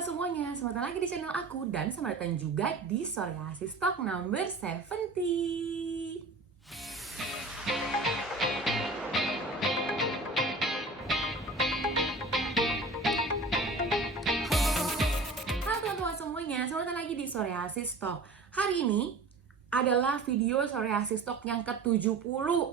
teman-teman semuanya, selamat datang lagi di channel aku dan selamat datang juga di Psoriasis Talk number 70. Halo teman-teman semuanya, selamat datang lagi di Psoriasis Talk. Hari ini adalah video psoriasis talk yang ke-70.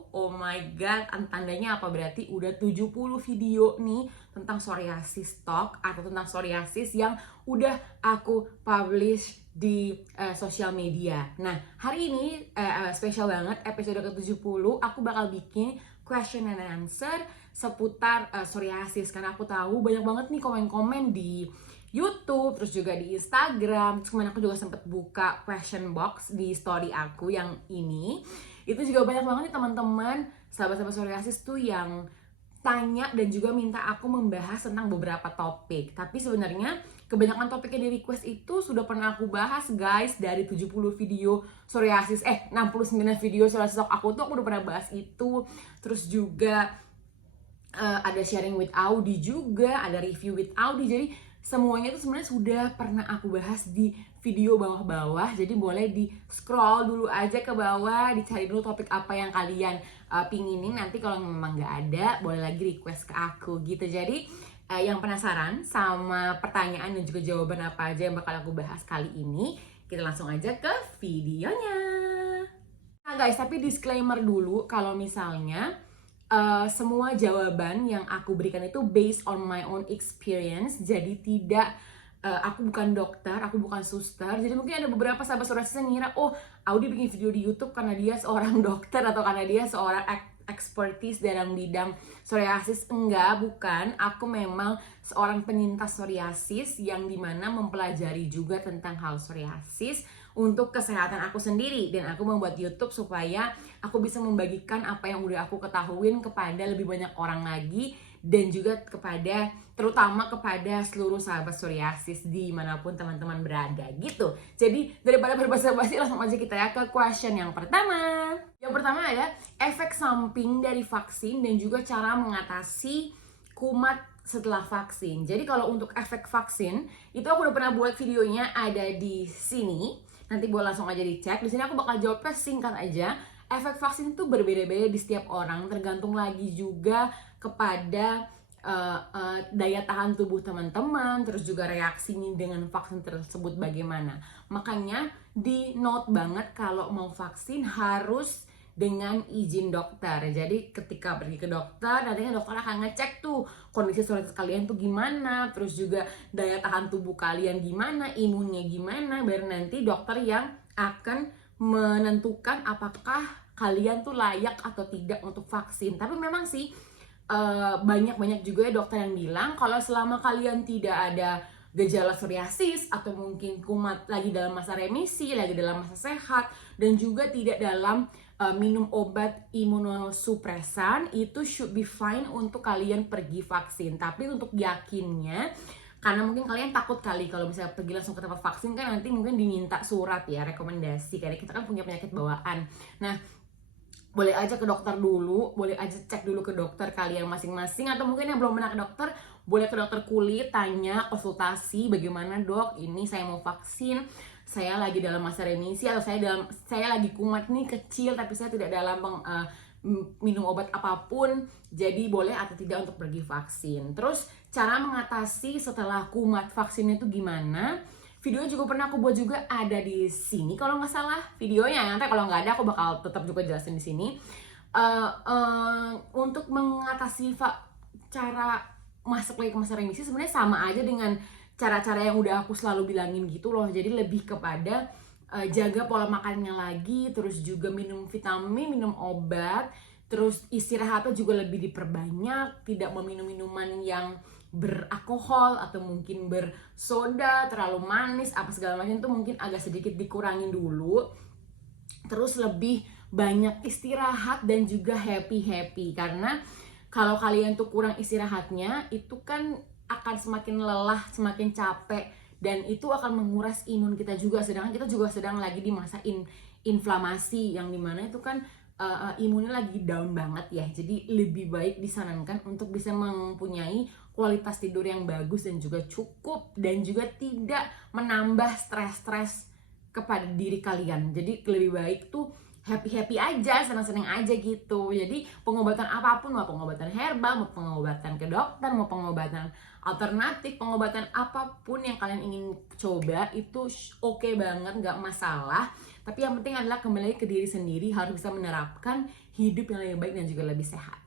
Oh my god, tandanya apa? Berarti udah 70 video nih tentang psoriasis talk atau tentang psoriasis yang udah aku publish di sosial media. Nah, hari ini spesial banget, episode ke-70 aku bakal bikin question and answer seputar psoriasis, karena aku tahu banyak banget nih komen-komen di YouTube, terus juga di Instagram. Terus kemarin aku juga sempet buka question box di story aku yang ini. Itu juga banyak banget nih teman-teman, sahabat-sahabat psoriasis tuh yang tanya dan juga minta aku membahas tentang beberapa topik. Tapi sebenarnya kebanyakan topik yang di request itu sudah pernah aku bahas guys. Dari 70 video psoriasis, 69 video psoriasis aku udah pernah bahas itu. Terus juga ada sharing with Audi juga, ada review with Audi. Jadi semuanya itu sebenarnya sudah pernah aku bahas di video bawah-bawah. Jadi boleh di scroll dulu aja ke bawah, dicari dulu topik apa yang kalian pinginin. Nanti kalau memang nggak ada, boleh lagi request ke aku gitu. Jadi yang penasaran sama pertanyaan dan juga jawaban apa aja yang bakal aku bahas kali ini, kita langsung aja ke videonya. Nah guys, tapi disclaimer dulu kalau misalnya semua jawaban yang aku berikan itu based on my own experience. Jadi tidak, aku bukan dokter, aku bukan suster. Jadi mungkin ada beberapa sahabat psoriasis yang ngira, oh Audi bikin video di YouTube karena dia seorang dokter atau karena dia seorang expertise dalam bidang psoriasis. Enggak, bukan. Aku memang seorang penyintas psoriasis yang dimana mempelajari juga tentang hal psoriasis untuk kesehatan aku sendiri, dan aku membuat YouTube supaya aku bisa membagikan apa yang udah aku ketahuin kepada lebih banyak orang lagi, dan juga terutama kepada seluruh sahabat psoriasis dimanapun teman-teman berada gitu. Jadi daripada berbasa-basi, langsung aja kita ya ke question yang pertama. Yang pertama adalah efek samping dari vaksin dan juga cara mengatasi kumat setelah vaksin. Jadi kalau untuk efek vaksin itu aku udah pernah buat videonya, ada di sini. Nanti boleh langsung aja dicek. Di sini aku bakal jawabnya singkat aja. Efek vaksin itu berbeda-beda di setiap orang, tergantung lagi juga kepada daya tahan tubuh teman-teman, terus juga reaksinya dengan vaksin tersebut bagaimana. Makanya di note banget kalau mau vaksin harus dengan izin dokter. Jadi ketika pergi ke dokter, nantinya dokter akan ngecek tuh kondisi psoriasis kalian tuh gimana, terus juga daya tahan tubuh kalian gimana, imunnya gimana, baru nanti dokter yang akan menentukan apakah kalian tuh layak atau tidak untuk vaksin. Tapi memang sih banyak juga ya dokter yang bilang kalau selama kalian tidak ada gejala psoriasis atau mungkin kumat lagi dalam masa remisi, lagi dalam masa sehat, dan juga tidak dalam minum obat imunosupresan, itu should be fine untuk kalian pergi vaksin. Tapi untuk yakinnya, karena mungkin kalian takut kali kalau misalnya pergi langsung ke tempat vaksin kan nanti mungkin diminta surat ya, rekomendasi, karena kita kan punya penyakit bawaan. Nah, boleh aja ke dokter dulu, boleh aja cek dulu ke dokter kalian masing-masing, atau mungkin yang belum pernah ke dokter, boleh ke dokter kulit, tanya, konsultasi, bagaimana dok, ini saya mau vaksin, saya lagi dalam masa remisi, atau saya lagi kumat nih kecil, tapi saya tidak dalam minum obat apapun, jadi boleh atau tidak untuk pergi vaksin. Terus cara mengatasi setelah kumat vaksin itu gimana? Video juga pernah aku buat juga, ada di sini kalau nggak salah videonya. Nanti kalau nggak ada aku bakal tetap juga jelasin di sini. Untuk mengatasi cara masuk lagi ke masa remisi sebenarnya sama aja dengan cara-cara yang udah aku selalu bilangin gitu loh. Jadi lebih kepada jaga pola makannya lagi, terus juga minum vitamin, minum obat, terus istirahatnya juga lebih diperbanyak, tidak meminum minuman yang beralkohol atau mungkin bersoda, terlalu manis, apa segala macam itu mungkin agak sedikit dikurangin dulu. Terus lebih banyak istirahat dan juga happy, karena kalau kalian tuh kurang istirahatnya itu kan akan semakin lelah, semakin capek, dan itu akan menguras imun kita juga. Sedangkan kita juga sedang lagi di masa inflamasi yang dimana itu kan imunnya lagi down banget ya. Jadi lebih baik disarankan untuk bisa mempunyai kualitas tidur yang bagus dan juga cukup, dan juga tidak menambah stres-stres kepada diri kalian. Jadi lebih baik tuh happy-happy aja, senang-senang aja gitu. Jadi pengobatan apapun, mau pengobatan herbal, mau pengobatan ke dokter, mau pengobatan alternatif, pengobatan apapun yang kalian ingin coba itu oke banget, nggak masalah. Tapi yang penting adalah kembali ke diri sendiri, harus bisa menerapkan hidup yang lebih baik dan juga lebih sehat.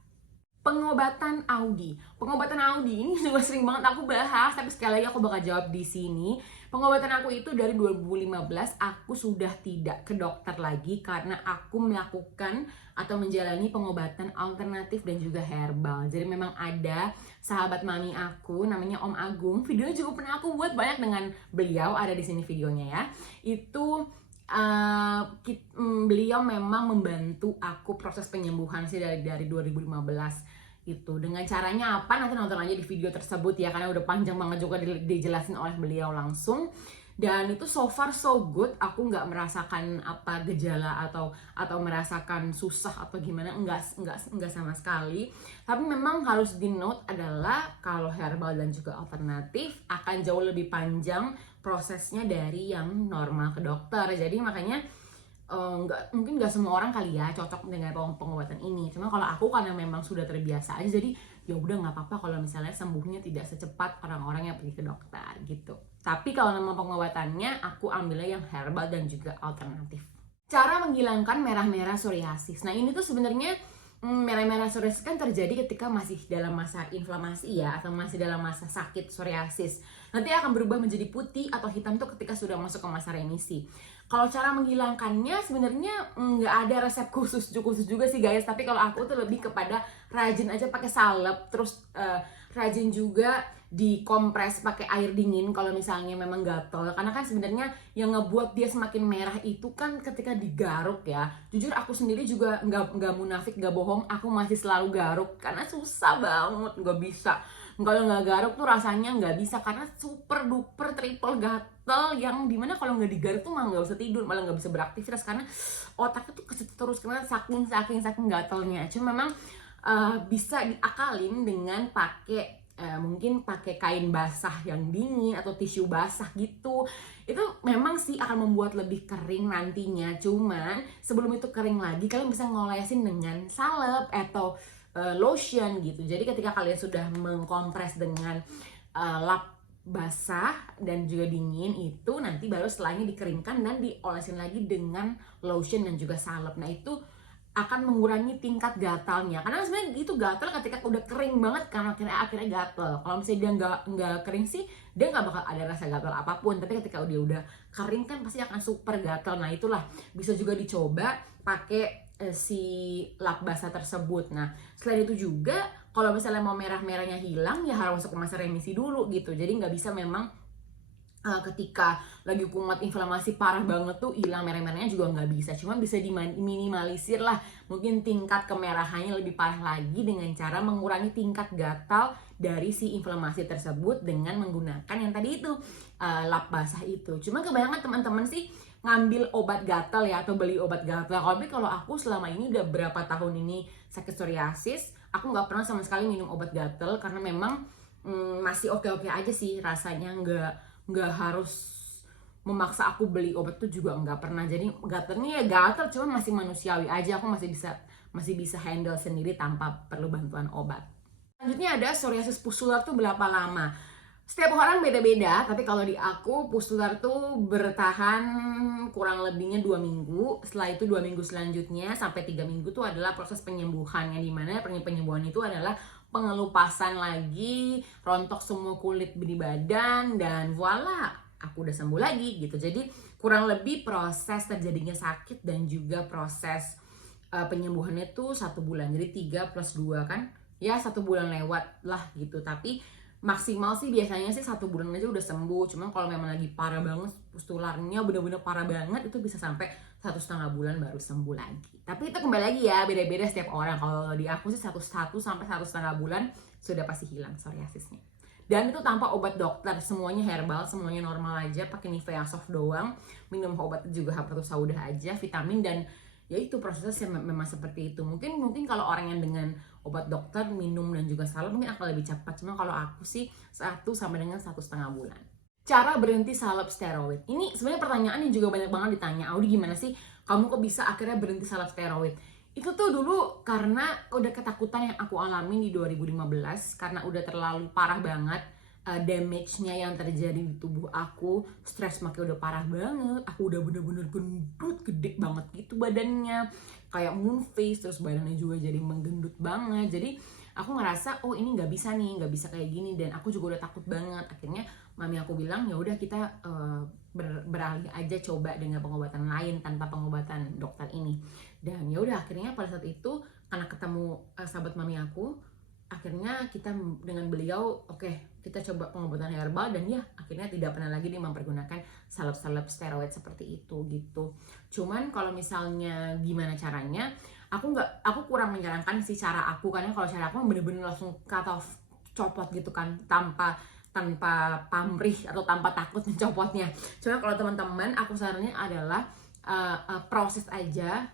Pengobatan Audi. Pengobatan Audi ini juga sering banget aku bahas, tapi sekali lagi aku bakal jawab di sini. Pengobatan aku itu dari 2015 aku sudah tidak ke dokter lagi karena aku melakukan atau menjalani pengobatan alternatif dan juga herbal. Jadi memang ada sahabat mami aku namanya Om Agung. Videonya juga pernah aku buat banyak dengan beliau, ada di sini videonya ya. Itu beliau memang membantu aku proses penyembuhan sih dari 2015 itu. Dengan caranya apa, nanti nonton aja di video tersebut ya, karena udah panjang banget juga dijelasin oleh beliau langsung. Dan itu so far so good, aku nggak merasakan apa gejala atau merasakan susah atau gimana, enggak sama sekali. Tapi memang harus di note adalah kalau herbal dan juga alternatif akan jauh lebih panjang prosesnya dari yang normal ke dokter. Jadi makanya mungkin nggak semua orang kali ya cocok dengan pengobatan ini. Cuma kalau aku karena memang sudah terbiasa aja, jadi ya udah nggak apa-apa kalau misalnya sembuhnya tidak secepat orang-orang yang pergi ke dokter gitu. Tapi kalau nama pengobatannya aku ambilnya yang herbal dan juga alternatif. Cara menghilangkan merah-merah psoriasis. Nah ini tuh sebenarnya merah-merah psoriasis kan terjadi ketika masih dalam masa inflamasi ya, atau masih dalam masa sakit psoriasis. Nanti akan berubah menjadi putih atau hitam tuh ketika sudah masuk ke masa remisi. Kalau cara menghilangkannya sebenarnya nggak ada resep khusus juga sih guys. Tapi kalau aku tuh lebih kepada rajin aja pakai salep, terus rajin juga dikompres pakai air dingin kalau misalnya memang gatel. Karena kan sebenarnya yang ngebuat dia semakin merah itu kan ketika digaruk ya. Jujur aku sendiri juga nggak munafik, nggak bohong, aku masih selalu garuk karena susah banget, nggak bisa. Kalau nggak garuk tuh rasanya nggak bisa karena super duper triple gatel, yang dimana kalau nggak digaruk tuh malah nggak bisa tidur, malah nggak bisa beraktivitas karena otaknya tuh keset terus karena saking gatelnya. Cuma memang bisa diakalin dengan pakai mungkin pakai kain basah yang dingin atau tisu basah gitu. Itu memang sih akan membuat lebih kering nantinya. Cuman sebelum itu kering lagi, kalian bisa ngolesin dengan salep atau lotion gitu. Jadi ketika kalian sudah mengkompres dengan lap basah dan juga dingin, itu nanti baru setelahnya dikeringkan dan diolesin lagi dengan lotion dan juga salep. Nah itu akan mengurangi tingkat gatalnya, karena sebenarnya itu gatal ketika udah kering banget kan, akhirnya gatal. Kalau misalnya dia nggak kering sih dia nggak bakal ada rasa gatal apapun, tapi ketika dia udah kering kan pasti akan super gatal. Nah itulah bisa juga dicoba pakai si lap basah tersebut. Nah selain itu juga kalau misalnya mau merah-merahnya hilang ya harus masuk ke masa remisi dulu gitu. Jadi nggak bisa memang ketika lagi kumat inflamasi parah banget tuh hilang merah-merahnya juga nggak bisa. Cuma bisa diminimalisir lah mungkin tingkat kemerahannya lebih parah lagi dengan cara mengurangi tingkat gatal dari si inflamasi tersebut dengan menggunakan yang tadi itu lap basah itu. Cuma kebanyakan teman-teman sih ngambil obat gatal ya, atau beli obat gatal. Tapi kalau aku selama ini udah berapa tahun ini sakit psoriasis, aku nggak pernah sama sekali minum obat gatal karena memang masih oke-oke aja sih rasanya, nggak harus memaksa aku beli obat tuh juga nggak pernah. Jadi gatalnya ya gatal, cuma masih manusiawi aja, aku masih bisa handle sendiri tanpa perlu bantuan obat. Selanjutnya ada psoriasis pustular tuh berapa lama? Setiap orang beda-beda, tapi kalau di aku pustular tuh bertahan kurang lebihnya 2 minggu. Setelah itu 2 minggu selanjutnya sampai 3 minggu tuh adalah proses penyembuhan, yang dimana penyembuhan itu adalah pengelupasan lagi, rontok semua kulit di badan, dan voila, aku udah sembuh lagi gitu. Jadi kurang lebih proses terjadinya sakit dan juga proses penyembuhannya tuh 1 bulan. Jadi 3 plus 2 kan, ya 1 bulan lewat lah gitu. Tapi maksimal sih biasanya sih 1 bulan aja udah sembuh. Cuma kalau memang lagi parah banget pustularnya, bener-bener parah banget, itu bisa sampai 1,5 bulan baru sembuh lagi. Tapi itu kembali lagi ya, beda-beda setiap orang. Kalau di aku sih 1 sampai 1,5 bulan sudah pasti hilang psoriasisnya. Dan itu tanpa obat dokter, semuanya herbal, semuanya normal aja, pakai Nivea Soft doang. Minum obat juga Habatus Sauda aja, vitamin, dan ya itu prosesnya memang seperti itu. Mungkin kalau orang yang dengan obat dokter, minum dan juga salep mungkin akan lebih cepat. Cuma kalau aku sih 1 sampai dengan 1,5 bulan. Cara berhenti salep steroid. Ini sebenarnya pertanyaan yang juga banyak banget ditanya. Audi, gimana sih kamu kok bisa akhirnya berhenti salep steroid? Itu tuh dulu karena udah ketakutan yang aku alami di 2015 karena udah terlalu parah banget damage-nya yang terjadi di tubuh aku. Stres makanya udah parah banget. Aku udah bener-bener gendut, gede banget gitu badannya, kayak moon face, terus badannya juga jadi menggendut banget. Jadi aku ngerasa oh ini nggak bisa nih, nggak bisa kayak gini, dan aku juga udah takut banget. Akhirnya mami aku bilang ya udah kita beralih aja coba dengan pengobatan lain tanpa pengobatan dokter ini. Dan ya udah akhirnya pada saat itu karena ketemu sahabat mami aku, akhirnya kita dengan beliau kita coba pengobatan herbal, dan ya akhirnya tidak pernah lagi dia mempergunakan salep-salep steroid seperti itu gitu. Cuman kalau misalnya gimana caranya, aku kurang menyarankan sih cara aku, karena kalau cara aku bener-bener langsung cut off, copot gitu kan, tanpa pamrih atau tanpa takut mencopotnya. Cuma kalau teman-teman, aku sarannya adalah proses aja,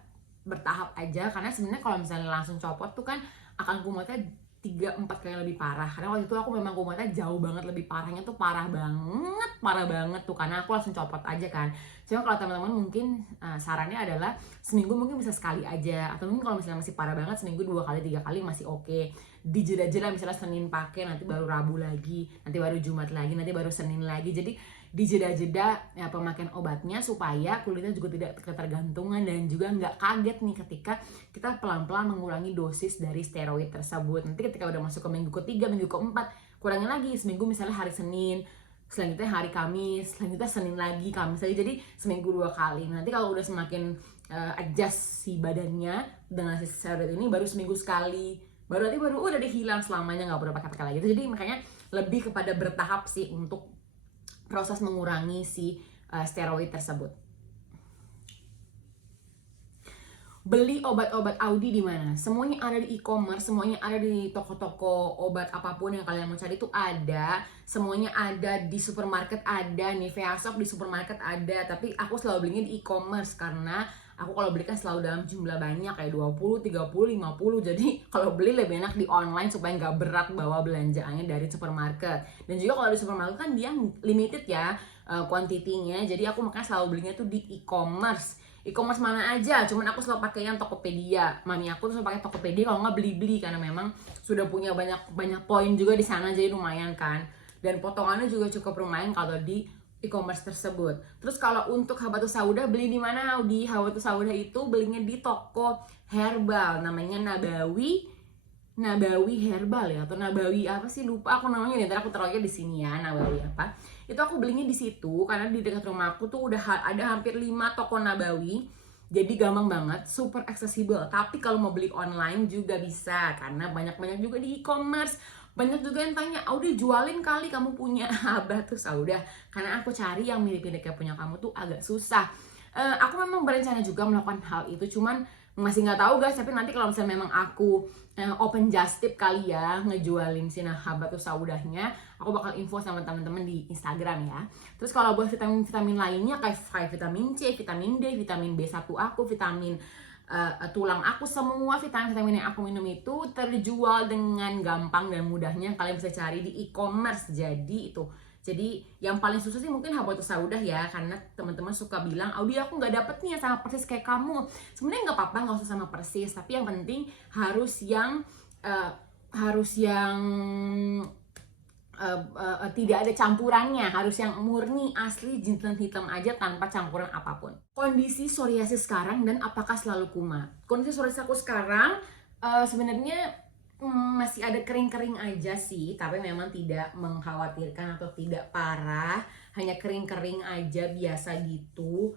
bertahap aja, karena sebenarnya kalau misalnya langsung copot tuh kan akan kumatnya 3-4 kali lebih parah. Karena waktu itu aku memang kumatnya jauh banget lebih parahnya tuh, parah banget tuh, karena aku langsung copot aja kan. Cuma kalau teman-teman mungkin sarannya adalah seminggu mungkin bisa sekali aja, atau mungkin kalau misalnya masih parah banget seminggu 2 kali 3 kali masih oke. Dijeda-jeda, misalnya Senin pakai, nanti baru Rabu lagi, nanti baru Jumat lagi, nanti baru Senin lagi. Jadi dijeda-jeda ya pemakaian obatnya supaya kulitnya juga tidak ketergantungan dan juga nggak kaget nih ketika kita pelan-pelan mengurangi dosis dari steroid tersebut. Nanti ketika udah masuk ke minggu ketiga, minggu keempat, kurangin lagi seminggu, misalnya hari Senin, selanjutnya hari Kamis, selanjutnya Senin lagi, Kamis lagi, jadi seminggu 2 kali. Nanti kalau udah semakin adjust si badannya dengan si steroid ini, baru seminggu sekali, baru udah dihilang selamanya, nggak perlu pakai lagi gitu. Jadi makanya lebih kepada bertahap sih untuk proses mengurangi si steroid tersebut. Beli obat-obat Audi di mana? Semuanya ada di e-commerce, semuanya ada di toko-toko obat apapun yang kalian mau cari itu ada. Semuanya ada di supermarket, ada Nivea Shop di supermarket ada. Tapi aku selalu belinya di e-commerce karena aku kalau beli kan selalu dalam jumlah banyak, kayak 20, 30, 50. Jadi kalau beli lebih enak di online supaya nggak berat bawa belanjaannya dari supermarket. Dan juga kalau di supermarket kan dia limited ya kuantitinya. Jadi aku makanya selalu belinya tuh di e-commerce. E-commerce mana aja, cuman aku selalu pakai yang Tokopedia. Mami aku tuh selalu pakai Tokopedia kalau nggak beli-beli, karena memang sudah punya banyak poin juga di sana, jadi lumayan kan. Dan potongannya juga cukup lumayan kalau di e-commerce tersebut. Terus kalau untuk habatus sauda beli di mana? Di habatus sauda itu belinya di toko herbal, namanya Nabawi Herbal ya, atau Nabawi apa sih, lupa aku namanya. Ntar aku taruhnya di sini ya, Nabawi apa. Itu aku belinya di situ karena di dekat rumahku tuh udah ada hampir 5 toko Nabawi. Jadi gampang banget, super accessible. Tapi kalau mau beli online juga bisa, karena banyak juga di e-commerce. Banyak juga yang tanya, udah jualin kali kamu punya habatus sauda. Karena aku cari yang mirip-mirip kayak punya kamu tuh agak susah. Aku memang berencana juga melakukan hal itu, cuman masih nggak tahu guys. Tapi nanti kalau misalnya memang aku open just tip kali ya ngejualin si habatus saudahnya, aku bakal info sama teman-teman di Instagram ya. Terus kalau buat vitamin lainnya kayak vitamin C, vitamin D, vitamin B1 aku, vitamin tulang aku, semua vitamin yang aku minum itu terjual dengan gampang dan mudahnya. Kalian bisa cari di e-commerce. Jadi yang paling susah sih mungkin habatus sauda ya, karena teman-teman suka bilang, Audi aku nggak dapet nih yang sama persis kayak kamu. Sebenarnya nggak apa-apa, nggak usah sama persis, tapi yang penting harus yang tidak ada campurannya, harus yang murni asli jinten hitam aja tanpa campuran apapun. Kondisi psoriasis sekarang dan apakah selalu kumat? Kondisi psoriasis aku sekarang sebenarnya masih ada kering-kering aja sih, tapi memang tidak mengkhawatirkan atau tidak parah, hanya kering-kering aja biasa gitu.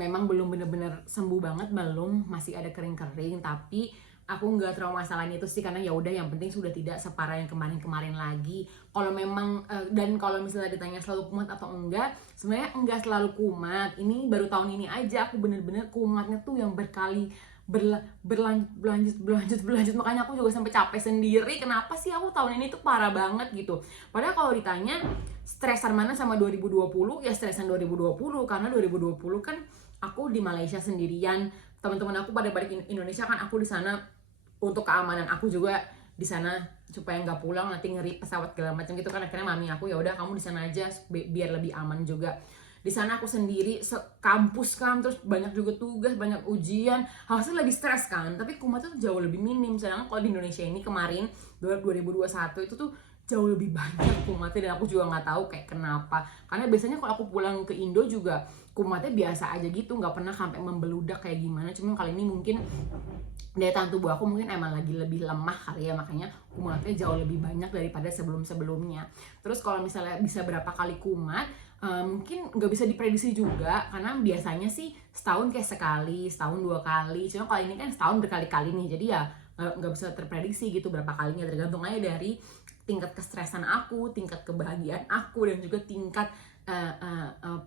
Memang belum bener-bener sembuh banget, belum, masih ada kering-kering, tapi aku nggak terlalu masalahin itu sih, karena ya udah yang penting sudah tidak separah yang kemarin-kemarin lagi. Kalau memang dan kalau misalnya ditanya selalu kumat atau enggak, sebenarnya enggak selalu kumat. Ini baru tahun ini aja aku bener-bener kumatnya tuh yang berlanjut. Makanya aku juga sampai capek sendiri, kenapa sih aku tahun ini tuh parah banget gitu. Padahal kalau ditanya stresan mana sama 2020, ya stresan 2020, karena 2020 kan aku di Malaysia sendirian, teman-teman aku pada balik Indonesia kan, aku di sana untuk keamanan aku juga di sana supaya nggak pulang nanti ngeri pesawat segala macam gitu kan. Akhirnya mami aku ya udah kamu di sana aja biar lebih aman juga. Di sana aku sendiri kampus kan, terus banyak juga tugas, banyak ujian, hasilnya lebih stres kan. Tapi kumatnya tuh jauh lebih minim. Sedangkan kalau di Indonesia ini kemarin 2021 itu tuh jauh lebih banyak kumatnya, dan aku juga nggak tahu kayak kenapa. Karena biasanya kalau aku pulang ke Indo juga kumatnya biasa aja gitu, nggak pernah sampai membeludak kayak gimana. Cuman kali ini mungkin daya tahan tubuh aku mungkin emang lagi lebih lemah kali ya, makanya kumatnya jauh lebih banyak daripada sebelum-sebelumnya. Terus kalau misalnya bisa berapa kali kumat, mungkin nggak bisa diprediksi juga, karena biasanya sih setahun kayak sekali, setahun 2 kali. Cuma kalau ini kan setahun berkali-kali nih, jadi ya nggak bisa terprediksi gitu berapa kalinya, tergantung aja dari tingkat kestresan aku, tingkat kebahagiaan aku, dan juga tingkat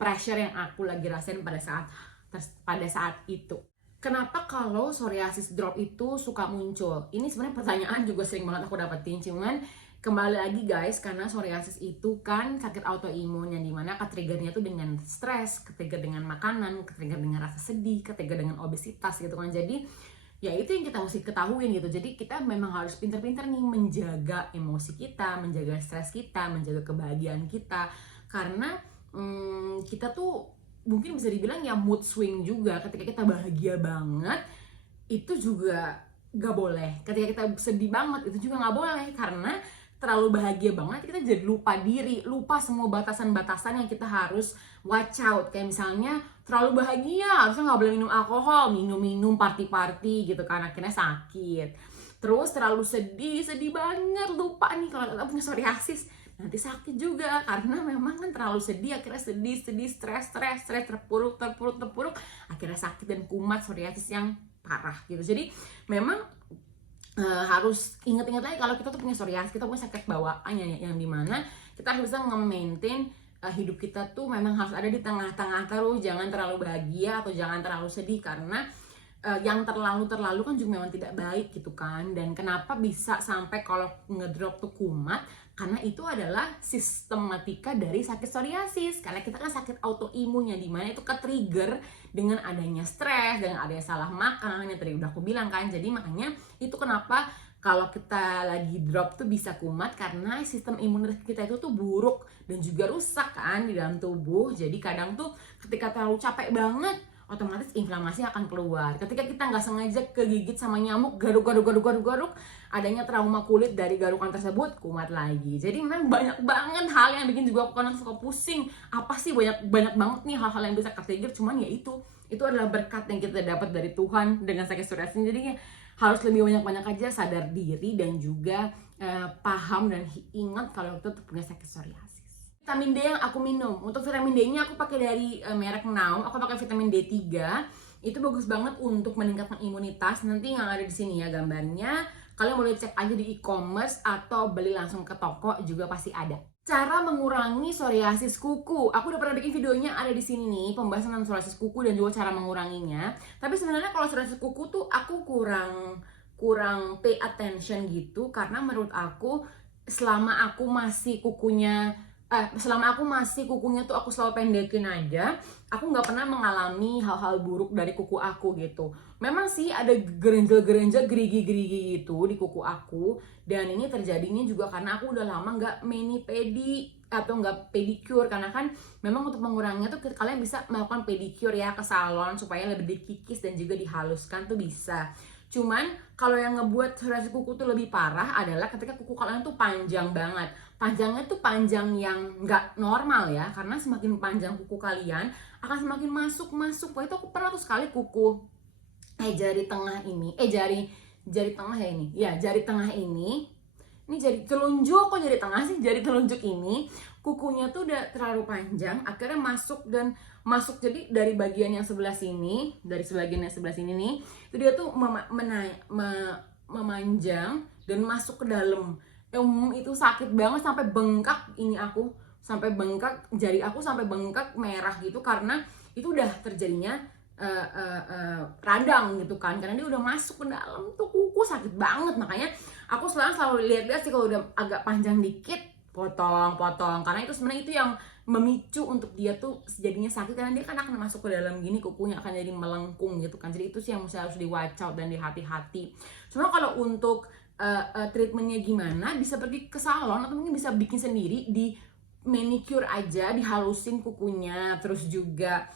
pressure yang aku lagi rasain pada saat itu. Kenapa kalau psoriasis drop itu suka muncul? Ini sebenarnya pertanyaan juga sering banget aku dapetin, cuman kembali lagi guys, karena psoriasis itu kan sakit autoimun yang dimana ketriggernya tuh dengan stres, ketrigger dengan makanan, ketrigger dengan rasa sedih, ketrigger dengan obesitas gitu kan. Jadi ya itu yang kita mesti ketahuin gitu. Jadi kita memang harus pintar-pintar nih menjaga emosi kita, menjaga stres kita, menjaga kebahagiaan kita. Karena kita tuh mungkin bisa dibilang ya mood swing juga. Ketika kita bahagia banget itu juga gak boleh, ketika kita sedih banget itu juga gak boleh, karena terlalu bahagia banget kita jadi lupa diri, lupa semua batasan-batasan yang kita harus watch out. Kayak misalnya terlalu bahagia harusnya nggak boleh minum alkohol, minum party gitu kan, akhirnya sakit. Terus terlalu sedih banget, lupa nih kalau kita punya psoriasis nanti sakit juga, karena memang kan terlalu sedih, akhirnya sedih, stres, terpuruk, akhirnya sakit dan kumat psoriasis yang parah gitu. Jadi memang harus inget-inget lagi kalau kita tuh punya psoriasis, kita punya sakit bawaan yang dimana kita harus bisa nge-maintain hidup kita tuh memang harus ada di tengah-tengah terus, jangan terlalu bahagia atau jangan terlalu sedih, karena yang terlalu kan juga memang tidak baik gitu kan. Dan kenapa bisa sampai kalau ngedrop tuh kumat, karena itu adalah sistematika dari sakit psoriasis, karena kita kan sakit autoimun yang dimana itu ke-trigger dengan adanya stres, dengan adanya salah makan yang tadi udah aku bilang kan. Jadi makanya itu kenapa kalau kita lagi drop tuh bisa kumat, karena sistem imunitas kita itu tuh buruk dan juga rusak kan di dalam tubuh. Jadi kadang tuh ketika terlalu capek banget, otomatis inflamasi akan keluar. Ketika kita nggak sengaja kegigit sama nyamuk, garuk, adanya trauma kulit dari garukan tersebut, kumat lagi. Jadi memang banyak banget hal yang bikin juga aku kadang suka pusing. Apa sih banyak banget nih hal-hal yang bisa ke-trigger, cuman ya itu adalah berkat yang kita dapat dari Tuhan dengan sakit psoriasis. Jadi harus lebih banyak aja sadar diri dan juga paham dan ingat kalau kita tuh punya sakit psoriasis. Vitamin D yang aku minum, untuk vitamin D-nya aku pakai dari merek Now. Aku pakai vitamin D3. Itu bagus banget untuk meningkatkan imunitas. Nanti yang ada di sini ya gambarnya. Kalian boleh cek aja di e-commerce atau beli langsung ke toko juga pasti ada. Cara mengurangi psoriasis kuku. Aku udah pernah bikin videonya, ada di sini nih, pembahasan tentang psoriasis kuku dan juga cara menguranginya. Tapi sebenarnya kalau psoriasis kuku tuh aku kurang pay attention gitu, karena menurut aku selama aku masih kukunya tuh aku selalu pendekin aja, aku nggak pernah mengalami hal-hal buruk dari kuku aku gitu. Memang sih ada gerenjel gerigi gitu di kuku aku, dan ini terjadinya juga karena aku udah lama nggak mani-pedi atau nggak pedicure, karena kan memang untuk menguranginya tuh kalian bisa melakukan pedicure ya ke salon supaya lebih dikikis dan juga dihaluskan tuh bisa. Cuman kalau yang ngebuat psoriasis kuku tuh lebih parah adalah ketika kuku kalian tuh panjang banget. Panjangnya tuh panjang yang nggak normal ya, karena semakin panjang kuku kalian akan semakin masuk. Waktu itu aku pernah tuh sekali kuku jari tengah ini, ini jari telunjuk, kok jari tengah sih, jari telunjuk ini kukunya tuh udah terlalu panjang, akhirnya masuk jadi dari bagian yang sebelah sini, nih, itu dia tuh memanjang dan masuk ke dalam. Itu sakit banget sampai bengkak jari aku sampai bengkak merah gitu, karena itu udah terjadinya radang gitu kan, karena dia udah masuk ke dalam tuh kuku, sakit banget. Makanya aku selalu lihat sih kalau udah agak panjang dikit potong, karena itu sebenarnya itu memicu untuk dia tuh jadinya sakit, karena dia kan akan masuk ke dalam gini, kukunya akan jadi melengkung gitu kan. Jadi itu sih yang harus di watch out dan dihati-hati. Cuma kalau untuk treatmentnya gimana, bisa pergi ke salon atau mungkin bisa bikin sendiri, di manicure aja, dihalusin kukunya, terus juga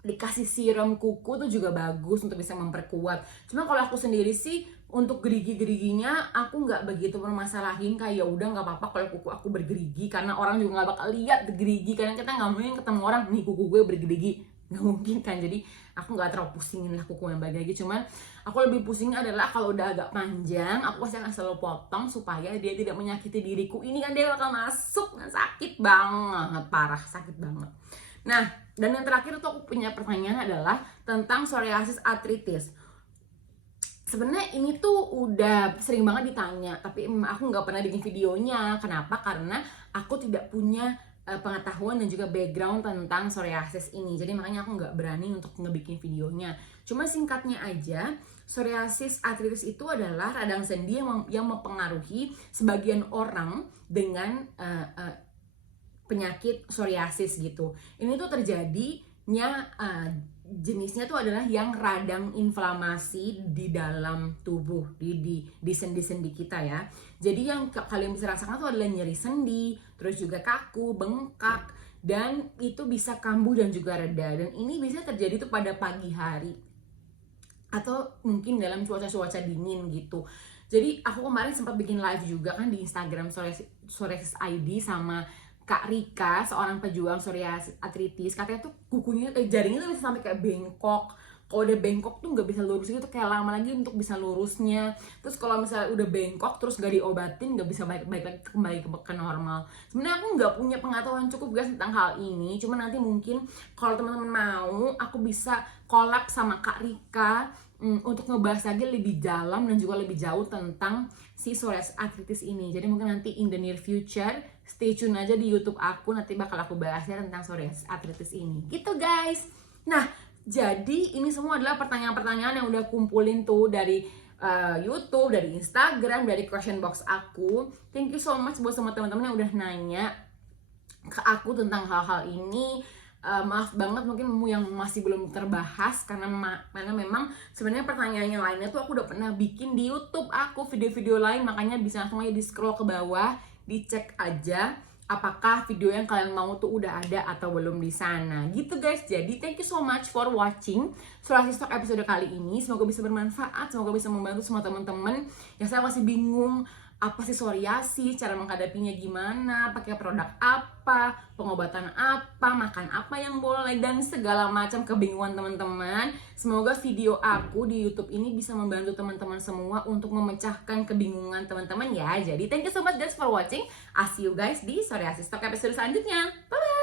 dikasih siram kuku tuh juga bagus untuk bisa memperkuat. Cuma kalau aku sendiri sih untuk gerigi-geriginya aku nggak begitu permasalahin, kayak ya udah nggak apa-apa kalau kuku aku bergerigi, karena orang juga nggak bakal lihat gerigi, karena kita nggak mungkin ketemu orang nih kuku gue bergerigi, nggak mungkin kan. Jadi aku nggak terlalu pusingin lah kuku yang bergerigi. Cuman aku lebih pusingnya adalah kalau udah agak panjang, aku pasti akan selalu potong supaya dia tidak menyakiti diriku. Ini kan dia bakal masuk, nah, sakit banget, parah, sakit banget. Nah, dan yang terakhir tuh aku punya pertanyaan adalah tentang psoriasis arthritis. Sebenarnya ini tuh udah sering banget ditanya, tapi aku nggak pernah bikin videonya. Kenapa? Karena aku tidak punya pengetahuan dan juga background tentang psoriasis ini. Jadi makanya aku nggak berani untuk ngebikin videonya. Cuma singkatnya aja, psoriasis arthritis itu adalah radang sendi yang mempengaruhi sebagian orang dengan penyakit psoriasis gitu. Ini tuh terjadinya jenisnya tuh adalah yang radang inflamasi di dalam tubuh, di sendi-sendi kita ya. Jadi yang kalian bisa rasakan tuh adalah nyeri sendi, terus juga kaku, bengkak, dan itu bisa kambuh dan juga reda. Dan ini bisa terjadi tuh pada pagi hari atau mungkin dalam cuaca-cuaca dingin gitu. Jadi aku kemarin sempat bikin live juga kan di Instagram Psoriasis ID sama Kak Rika, seorang pejuang psoriasis arthritis. Katanya tuh kukunya, jaringnya tuh bisa sampai kayak bengkok. Kalau udah bengkok tuh nggak bisa lurus gitu, kayak lama lagi untuk bisa lurusnya. Terus kalau misalnya udah bengkok terus gak diobatin, nggak bisa balik lagi kembali ke normal. Sebenarnya aku nggak punya pengetahuan cukup guys tentang hal ini. Cuma nanti mungkin kalau teman-teman mau, aku bisa collab sama Kak Rika untuk ngebahas lagi lebih dalam dan juga lebih jauh tentang si psoriasis arthritis ini. Jadi mungkin nanti in the near future, stay tune aja di YouTube aku, nanti bakal aku bahasnya tentang psoriasis arthritis ini. Gitu guys. Nah, jadi ini semua adalah pertanyaan-pertanyaan yang udah kumpulin tuh dari YouTube, dari Instagram, dari question box aku. Thank you so much buat semua teman-teman yang udah nanya ke aku tentang hal-hal ini. Maaf banget mungkin yang masih belum terbahas karena memang sebenarnya pertanyaan yang lainnya tuh aku udah pernah bikin di YouTube aku, video-video lain, makanya bisa langsung aja di scroll ke bawah, dicek aja apakah video yang kalian mau tuh udah ada atau belum di sana. Gitu guys. Jadi thank you so much for watching Psoriasis Talk episode kali ini. Semoga bisa bermanfaat, semoga bisa membantu semua teman-teman yang saya masih bingung apa sih psoriasis, cara menghadapinya gimana, pakai produk apa, pengobatan apa, makan apa yang boleh, dan segala macam kebingungan teman-teman. Semoga video aku di YouTube ini bisa membantu teman-teman semua untuk memecahkan kebingungan teman-teman ya. Jadi thank you so much guys for watching. I'll see you guys di Psoriasis Talk episode selanjutnya. Bye bye.